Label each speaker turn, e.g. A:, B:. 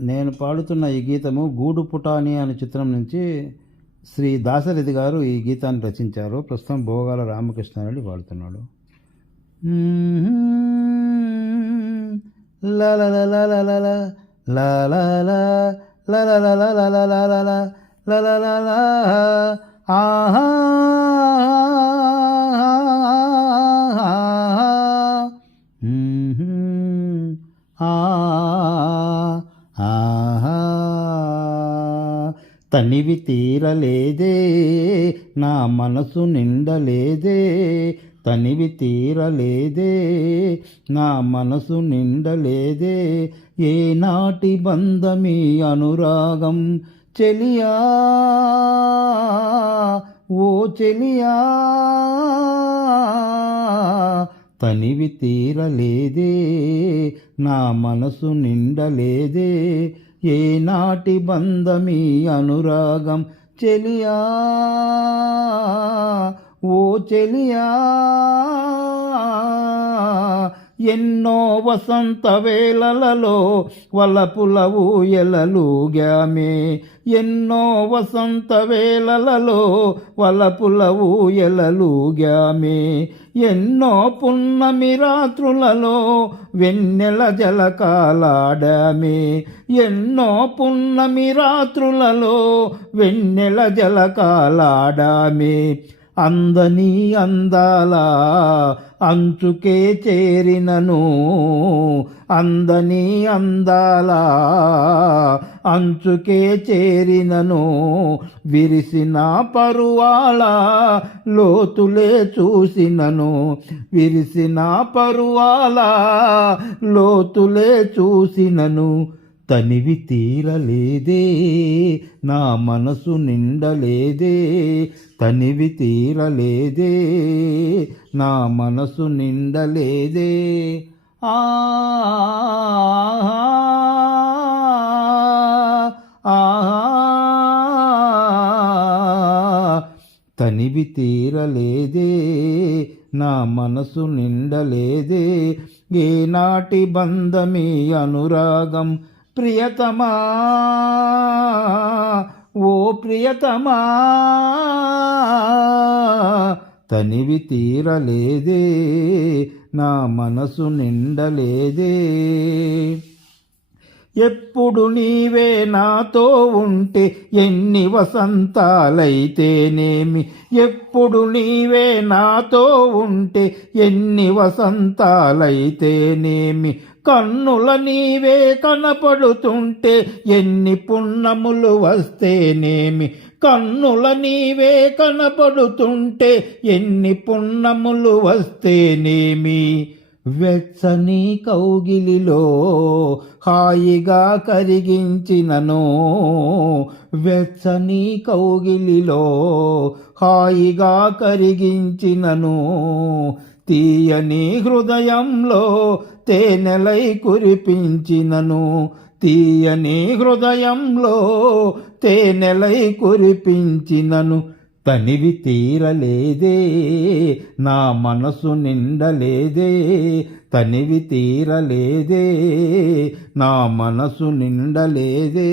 A: నేను పాడుతున్న ఈ గీతము గూడు పుటాని అనే చిత్రం నుంచి శ్రీ దాసరథి గారు ఈ గీతాన్ని రచించారు ప్రస్తుతం భోగాల రామకృష్ణారెడ్డి పాడుతున్నాడు ఆహా తనివి తీరలేదే నా మనసు నిండలేదే. తనివి తీరలేదే నా మనసు నిండలేదే. ఏనాటి బంధమీ అనురాగం చెలియా? ఓ చెలియా? తనివి తీరలేదే నా మనసు నిండలేదే. ఏనాటి బంధమీ అనురాగం చెలియా? ఓ చెలియా? ఎన్నో వసంత వేళలలో వలపుల ఊయలలుగామే ఎన్నో వసంత వేళలలో వలపుల ఊయలలుగామే ఎన్నో పున్నమి రాత్రులలో వెన్నెల జలకాలాడామే. ఎన్నో పున్నమి రాత్రులలో వెన్నెల జలకాలాడామే. అందని అందాల అంచుకే చేరినను. అందని అందాల అంచుకే చేరినను. విరిసిన పరువాళ లోతులే చూసినను. విరిసిన పరువాళ లోతులే చూసినను. తనివి తీరలేదే నా మనసు నిండలేదే తనివి తీరలేదే నా మనసు నిండలేదే ఆ తనివి తీరలేదే నా మనసు నిండలేదే ఏనాటి బంధమే అనురాగం ప్రియతమా ఓ ప్రియతమా తనివి తీరలేదే నా మనసు నిండలేదే. ఎప్పుడు నీవే నాతో ఉంటే ఎన్ని వసంతాలైతేనేమి? ఎప్పుడు నీవే నాతో ఉంటే ఎన్ని వసంతాలైతేనేమి? కన్నుల నీవే కనపడుతుంటే ఎన్ని పున్నములు వస్తేనేమి? కన్నుల నీవే కనపడుతుంటే ఎన్ని పున్నములు వస్తేనేమి? వెచ్చని కౌగిలిలో హాయిగా కరిగించినను. వెచ్చని కౌగిలిలో హాయిగా కరిగించినను. తీయని హృదయంలో తేనెలై కురిపించినను. తీయని హృదయంలో తేనెలై కురిపించినను. తనివి తీరలేదే నా మనసు నిండలేదే. తనివి తీరలేదే నా మనసు నిండలేదే.